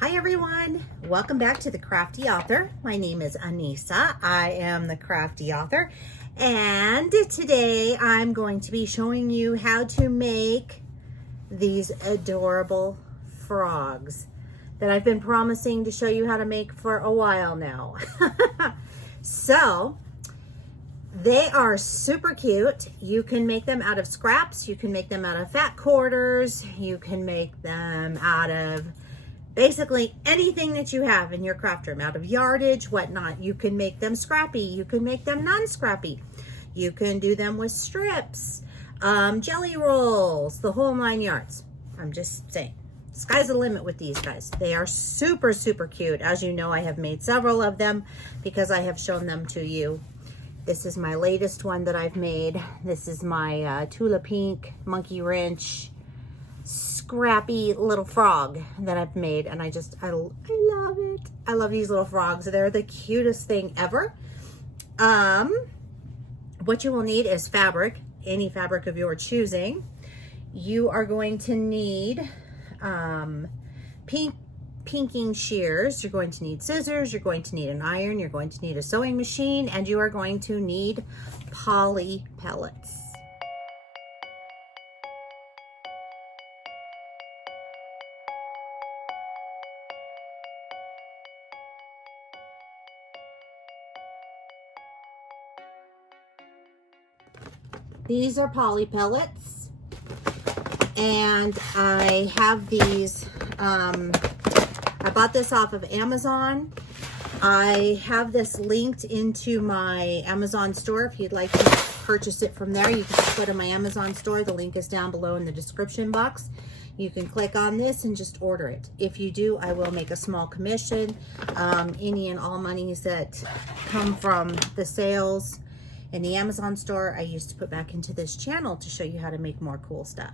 Hi everyone, welcome back to the Crafty Author. My name is Anissa. I am the Crafty Author, and today I'm going to be showing you how to make these adorable frogs that I've been promising to show you how to make for a while now. So they are super cute. You can make them out of scraps, you can make them out of fat quarters, you can make them out of basically anything that you have in your craft room, out of yardage, whatnot. You can make them scrappy, you can make them non-scrappy, you can do them with strips, jelly rolls, the whole 9 yards. I'm just saying, sky's the limit with these guys. They are super, super cute. As you know, I have made several of them because I have shown them to you. This is my latest one that I've made. This is my Tula Pink Monkey Wrench scrappy little frog that I've made, and I love it. I love these little frogs. They're the cutest thing ever. What you will need is fabric, any fabric of your choosing. You are going to need pinking shears, you're going to need scissors, you're going to need an iron, you're going to need a sewing machine, and you are going to need poly pellets. These are poly pellets, and I have these, I bought this off of Amazon. I have this linked into my Amazon store. If you'd like to purchase it from there, you can just go to my Amazon store. The link is down below in the description box. You can click on this and just order it. If you do, I will make a small commission. Any and all monies that come from the sales in the Amazon store, I used to put back into this channel to show you how to make more cool stuff.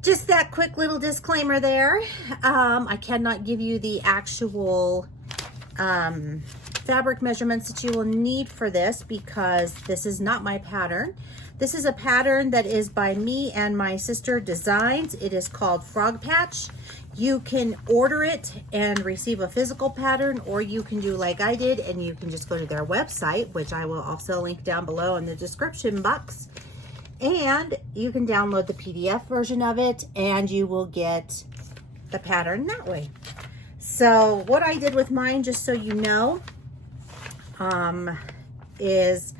Just that quick little disclaimer there. I cannot give you the actual fabric measurements that you will need for this because this is not my pattern. This is a pattern that is by me and my sister Designs. It is called Frog Patch. You can order it and receive a physical pattern, or you can do like I did and you can just go to their website, which I will also link down below in the description box, and you can download the PDF version of it and you will get the pattern that way. So what I did with mine, just so you know, is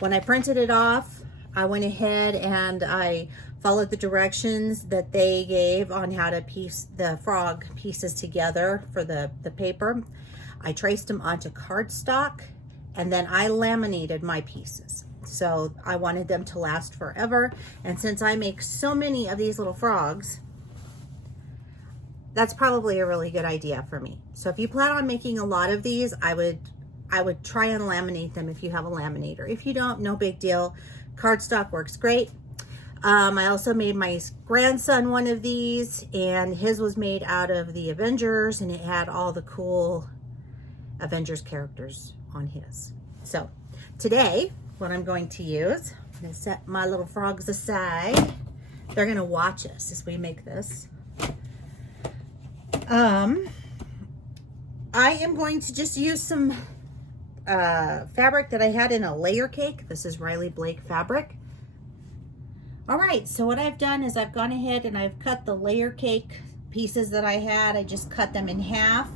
when I printed it off, I went ahead and I followed the directions that they gave on how to piece the frog pieces together for the paper. I traced them onto cardstock and then I laminated my pieces. So I wanted them to last forever. And since I make so many of these little frogs, that's probably a really good idea for me. So if you plan on making a lot of these, I would try and laminate them if you have a laminator. If you don't, no big deal. Cardstock works great. I also made my grandson one of these, and his was made out of the Avengers, and it had all the cool Avengers characters on his. So today, what I'm going to use, I'm going to set my little frogs aside. They're going to watch us as we make this. I am going to just use some fabric that I had in a layer cake. This is Riley Blake fabric. All right, so what I've done is I've gone ahead and I've cut the layer cake pieces that I had. I just cut them in half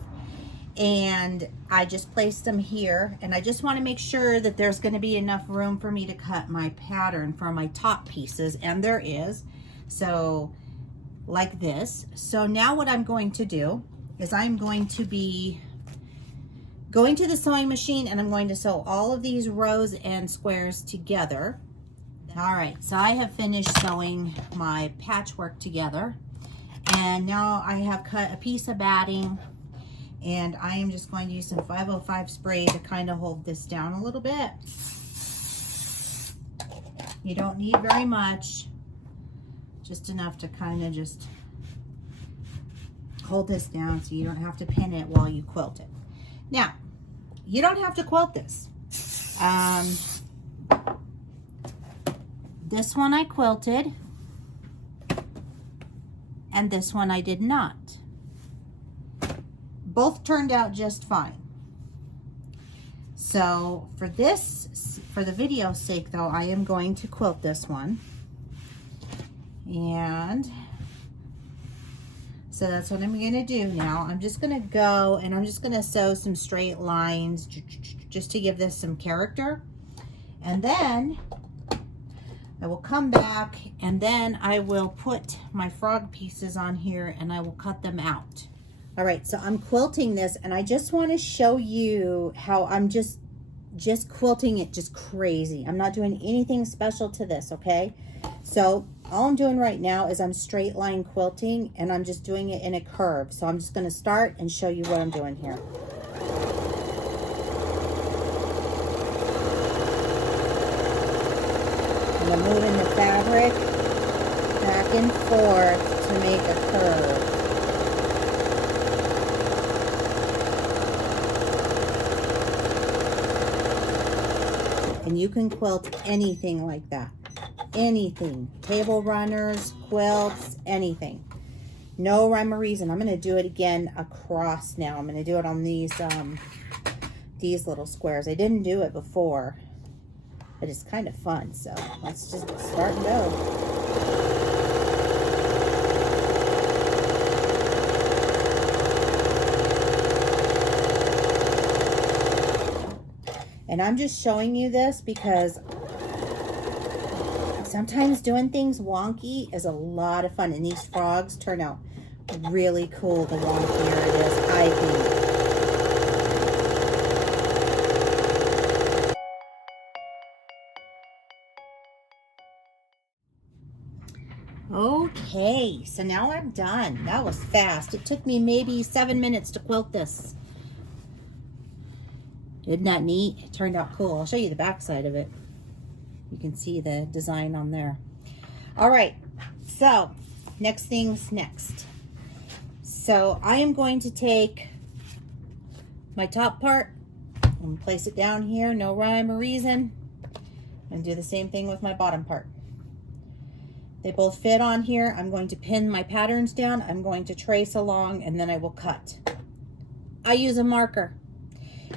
and I just placed them here, and I just want to make sure that there's going to be enough room for me to cut my pattern for my top pieces, and there is. So like this. So now what I'm going to do is I'm going to be going to the sewing machine and I'm going to sew all of these rows and squares together. All right, so I have finished sewing my patchwork together, and now I have cut a piece of batting, and I am just going to use some 505 spray to kind of hold this down a little bit. You don't need very much, just enough to kind of just hold this down so you don't have to pin it while you quilt it. Now, you don't have to quilt this. This one I quilted, and this one I did not. both turned out just fine. So for this, for the video's sake though, I am going to quilt this one. And so that's what I'm gonna do now. I'm just gonna go and I'm just gonna sew some straight lines just to give this some character. And then I will come back and then I will put my frog pieces on here and I will cut them out. All right, so I'm quilting this and I just want to show you how I'm just quilting it just crazy. I'm not doing anything special to this, okay? So all I'm doing right now is I'm straight line quilting and I'm just doing it in a curve. So I'm just going to start and show you what I'm doing here. I'm moving the fabric back and forth to make a curve. And you can quilt anything like that. Anything. Table runners, quilts, anything. No rhyme or reason. I'm going to do it again across now. I'm going to do it on these little squares. I didn't do it before, but it's kind of fun. So let's just start and go. And I'm just showing you this because sometimes doing things wonky is a lot of fun. And these frogs turn out really cool the wonkier it is, I think. Okay, so now I'm done. That was fast. It took me maybe 7 minutes to quilt this. Isn't that neat? It turned out cool. I'll show you the back side of it. You can see the design on there. All right, so next thing's next. So I am going to take my top part and place it down here, no rhyme or reason, and do the same thing with my bottom part. They both fit on here. I'm going to pin my patterns down. I'm going to trace along and then I will cut. I use a marker.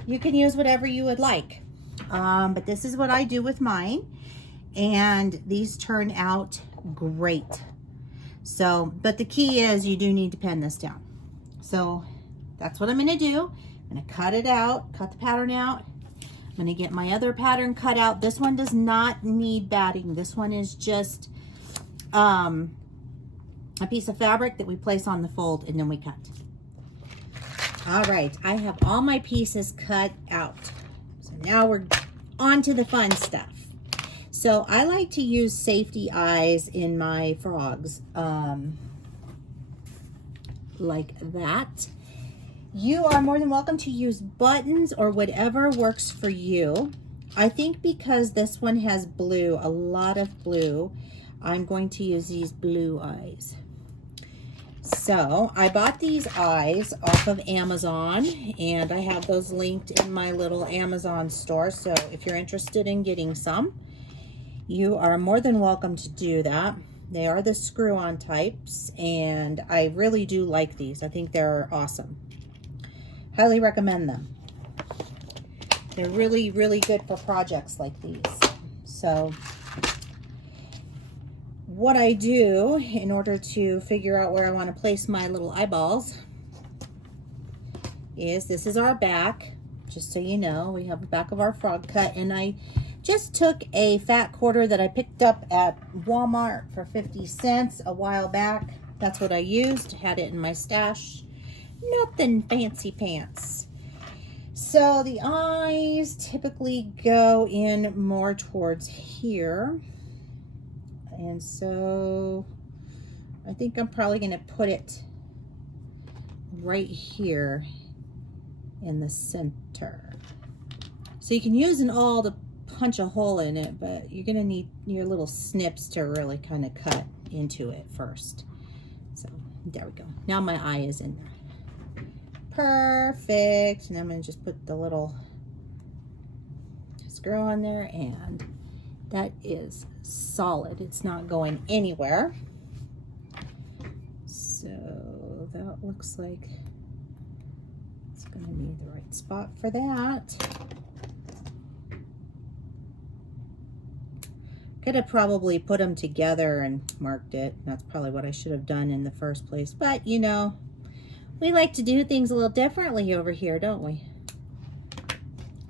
You can use whatever you would like, but this is what I do with mine, and these turn out great. So, but the key is you do need to pin this down. So that's what I'm going to do. I'm going to cut it out, cut the pattern out. I'm going to get my other pattern cut out. This one does not need batting. This one is just a piece of fabric that we place on the fold and then we cut. All right, I have all my pieces cut out. So now we're on to the fun stuff. So I like to use safety eyes in my frogs, like that. You are more than welcome to use buttons or whatever works for you. I think because this one has blue, a lot of blue, I'm going to use these blue eyes. So I bought these eyes off of Amazon and I have those linked in my little Amazon store. So if you're interested in getting some, you are more than welcome to do that. They are the screw-on types and I really do like these. I think they're awesome. Highly recommend them. They're really, really good for projects like these. So what I do in order to figure out where I want to place my little eyeballs is, this is our back, just so you know, we have the back of our frog cut, and I just took a fat quarter that I picked up at Walmart for 50 cents a while back. That's what I used, had it in my stash. Nothing fancy pants. So the eyes typically go in more towards here. And so I think I'm probably going to put it right here in the center. So you can use an awl to punch a hole in it, but you're going to need your little snips to really kind of cut into it first. So there we go. Now my eye is in there. Perfect. And I'm going to just put the little screw on there, and that is solid. It's not going anywhere. So that looks like gonna need the right spot for that. Could have probably put them together and marked it. That's probably what I should have done in the first place. But, you know, we like to do things a little differently over here, don't we?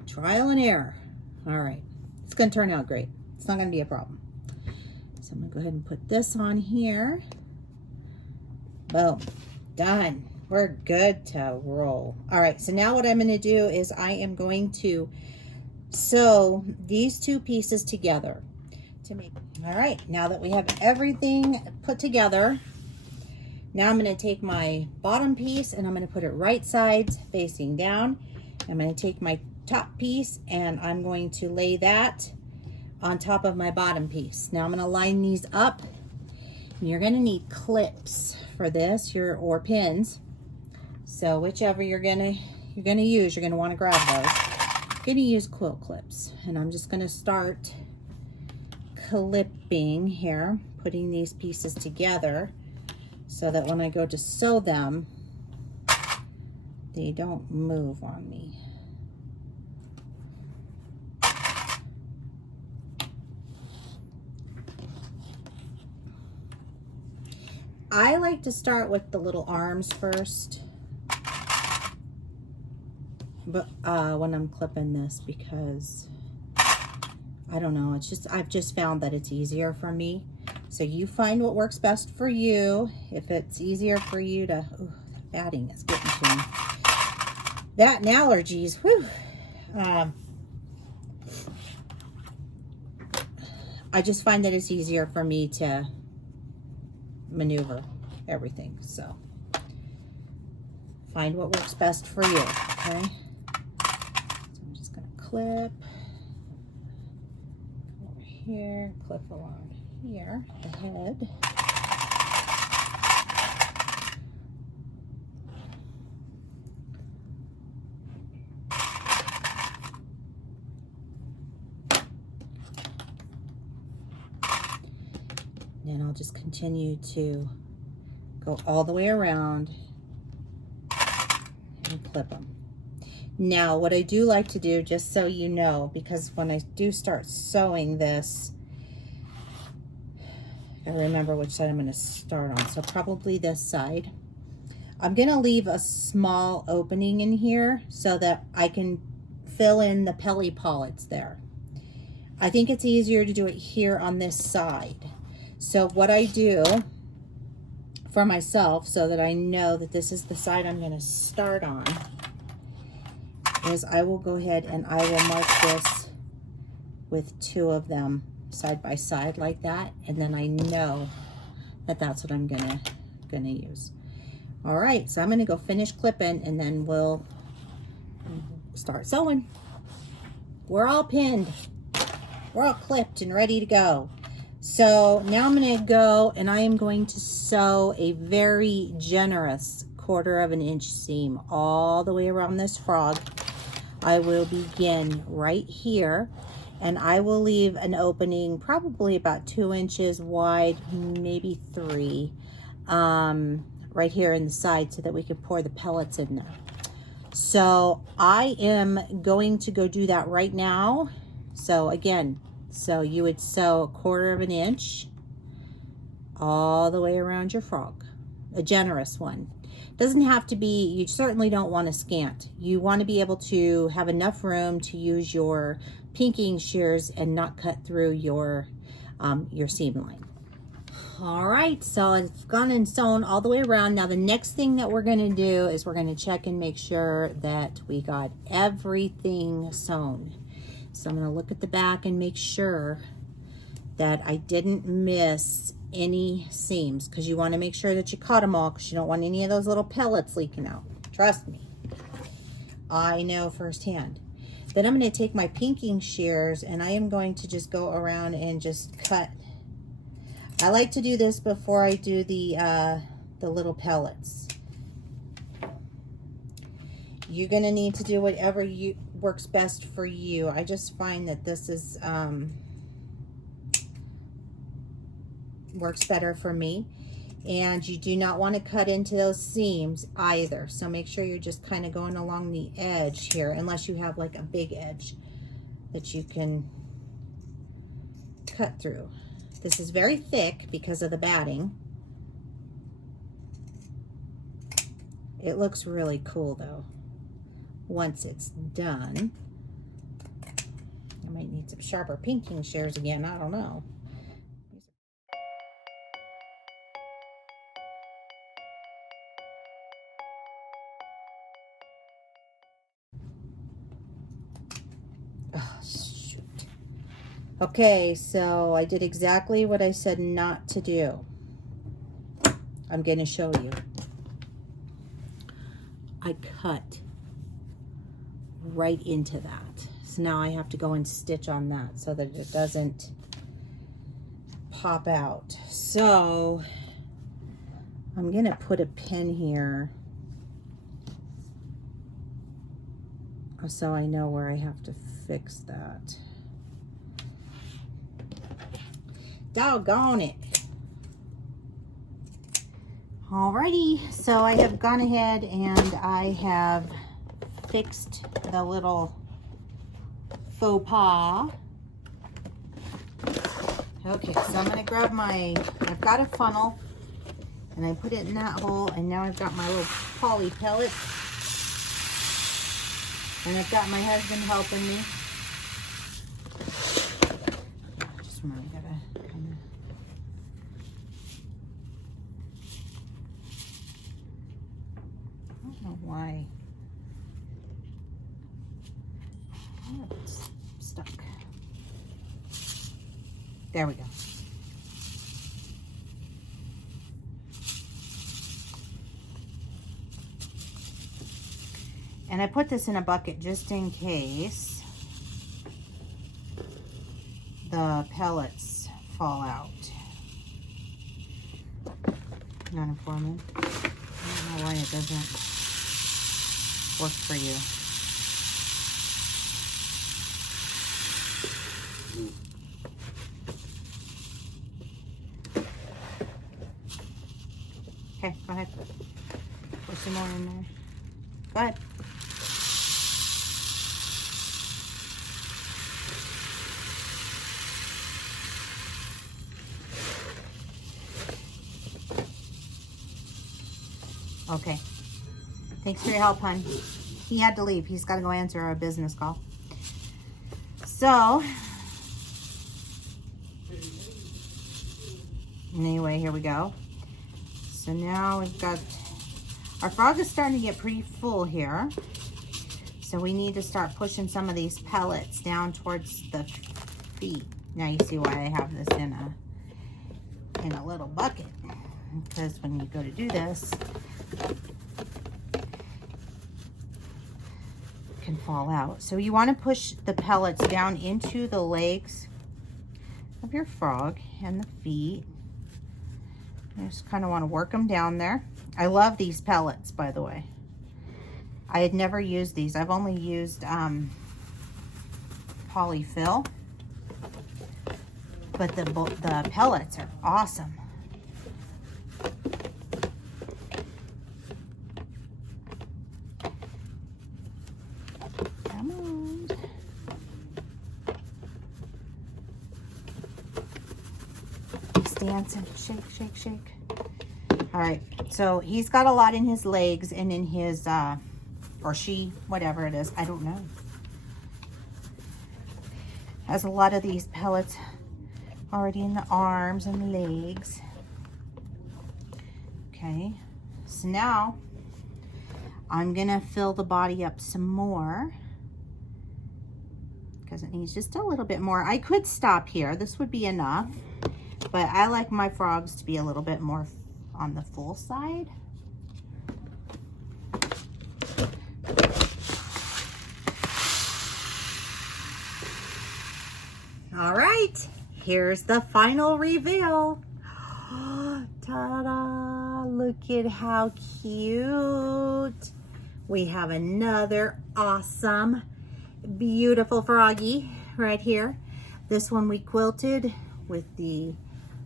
Trial and error. All right. It's going to turn out great. It's not going to be a problem. So I'm going to go ahead and put this on here. Boom. Done. We're good to roll. All right. So now what I'm going to do is I am going to sew these two pieces together. All right, now that we have everything put together, now I'm going to take my bottom piece and I'm going to put it right sides facing down. I'm going to take my top piece and I'm going to lay that on top of my bottom piece. Now I'm going to line these up. And you're going to need clips for this, or pins. So whichever you're going to use, you're going to want to grab those. I'm going to use quilt clips, and I'm just going to start clipping here, putting these pieces together so that when I go to sew them, they don't move on me. I like to start with the little arms first, but when I'm clipping this, because I don't know, it's just, I've just found that it's easier for me. So you find what works best for you. If it's easier for you to, ooh, that batting is getting to me. That and allergies, whew. I just find that it's easier for me to maneuver everything. So find what works best for you, okay? So I'm just gonna clip over here, clip along here, the head. Then I'll just continue to go all the way around and clip them. Now, what I do like to do, just so you know, because when I do start sewing this, I remember which side I'm going to start on. So probably this side. I'm going to leave a small opening in here so that I can fill in the pelly pallets there. I think it's easier to do it here on this side. So what I do for myself, so that I know that this is the side I'm going to start on, is I will go ahead and I will mark this with two of them side by side like that, and then I know that that's what I'm gonna use. All right, so I'm gonna go finish clipping and then we'll start sewing. We're all pinned, we're all clipped and ready to go. So now I'm gonna go and I am going to sew a very generous 1/4 of an inch seam all the way around this frog. I will begin right here, and I will leave an opening probably about 2 inches wide, maybe 3, right here in the side so that we can pour the pellets in there. So I am going to go do that right now. So again, so you would sew 1/4 of an inch all the way around your frog, a generous one. Doesn't have to be, you certainly don't want a scant. You want to be able to have enough room to use your pinking shears and not cut through your seam line. All right, so I've gone and sewn all the way around. Now the next thing that we're going to do is we're going to check and make sure that we got everything sewn. So I'm going to look at the back and make sure that I didn't miss any seams, because you want to make sure that you cut them all, because you don't want any of those little pellets leaking out. Trust me, I know firsthand. Then I'm going to take my pinking shears and I am going to just go around and just cut. I like to do this before I do the little pellets. You're going to need to do whatever works best for you. I just find that this is works better for me. And you do not want to cut into those seams either. So make sure you're just kind of going along the edge here, unless you have like a big edge that you can cut through. This is very thick because of the batting. It looks really cool though, once it's done. I might need some sharper pinking shears again, I don't know. Oh, shoot. Okay, so I did exactly what I said not to do. I'm going to show you. I cut right into that. So now I have to go and stitch on that so that it doesn't pop out. So I'm going to put a pin here so I know where I have to fix that. Doggone it. Alrighty, so I have gone ahead and I have fixed the little faux pas. Okay, so I'm going to grab I've got a funnel and I put it in that hole, and now I've got my little poly pellet, and I've got my husband helping me. Just remember, I gotta kind of... I don't know why. Oh, it's stuck. There we go. And I put this in a bucket just in case the pellets fall out. Not informing. I don't know why it doesn't work for you. Okay, go ahead. Put some more in there. Go ahead. Okay. Thanks for your help, hon. He had to leave. He's got to go answer a business call. So, anyway, here we go. So now we've got, our frog is starting to get pretty full here. So we need to start pushing some of these pellets down towards the feet. Now you see why I have this in a little bucket. Because when you go to do this, it can fall out. So you want to push the pellets down into the legs of your frog and the feet. You just kind of want to work them down there. I love these pellets, by the way. I had never used these. I've only used polyfill, but the pellets are awesome. Come on. He's dancing. Shake, shake, shake. All right, so he's got a lot in his legs and in his, or she, whatever it is, I don't know. Has a lot of these pellets already in the arms and the legs. Okay, so now I'm gonna fill the body up some more because it needs just a little bit more. I could stop here, this would be enough, but I like my frogs to be a little bit more on the full side. All right, here's the final reveal. Ta-da, look at how cute. We have another awesome, beautiful froggy right here. This one we quilted with the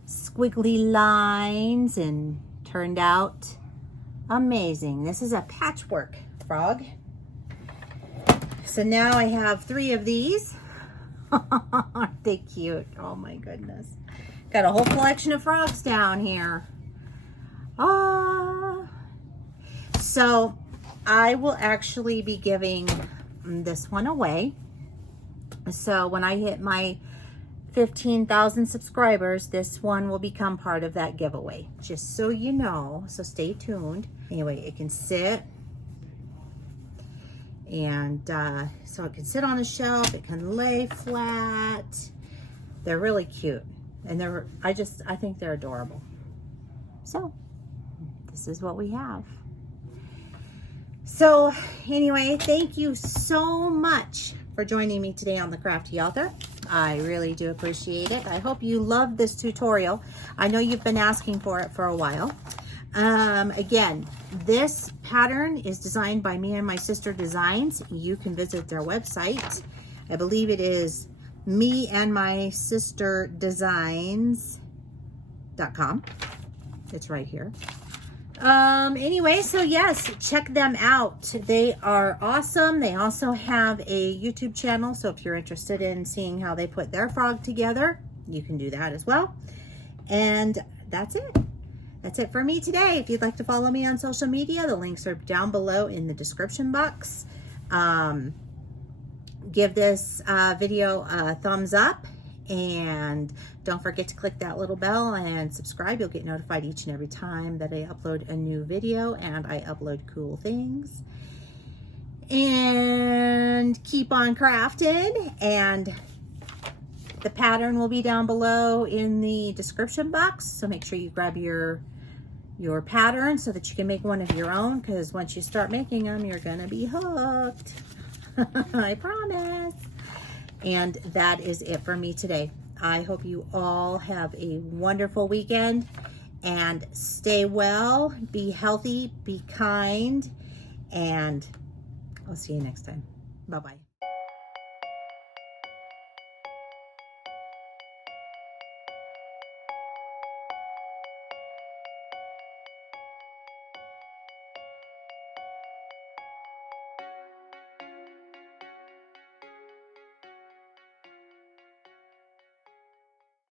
squiggly lines and turned out amazing. This is a patchwork frog. So now I have 3 of these. Aren't they cute? Oh my goodness. Got a whole collection of frogs down here. So I will actually be giving this one away. So when I hit my 15,000 subscribers, this one will become part of that giveaway, just so you know. So stay tuned. Anyway, it can sit, and so it can sit on a shelf, it can lay flat. They're really cute, and I think they're adorable. So this is what we have. So anyway, thank you so much for joining me today on the Crafty Author. I really do appreciate it. I hope you love this tutorial. I know you've been asking for it for a while. Again, this pattern is designed by me and my sister Designs. You can visit their website. I believe it is meandmysisterdesigns.com. It's right here. Anyway, so yes, check them out. They are awesome. They also have a YouTube channel, so if you're interested in seeing how they put their frog together, you can do that as well. And that's it. That's it for me today. If you'd like to follow me on social media, the links are down below in the description box. Give this video a thumbs up, and don't forget to click that little bell and subscribe. You'll get notified each and every time that I upload a new video, and I upload cool things. And keep on crafting, and the pattern will be down below in the description box. So make sure you grab your pattern so that you can make one of your own, because once you start making them, you're gonna be hooked. I promise. And that is it for me today. I hope you all have a wonderful weekend, and stay well, be healthy, be kind, and I'll see you next time. Bye-bye.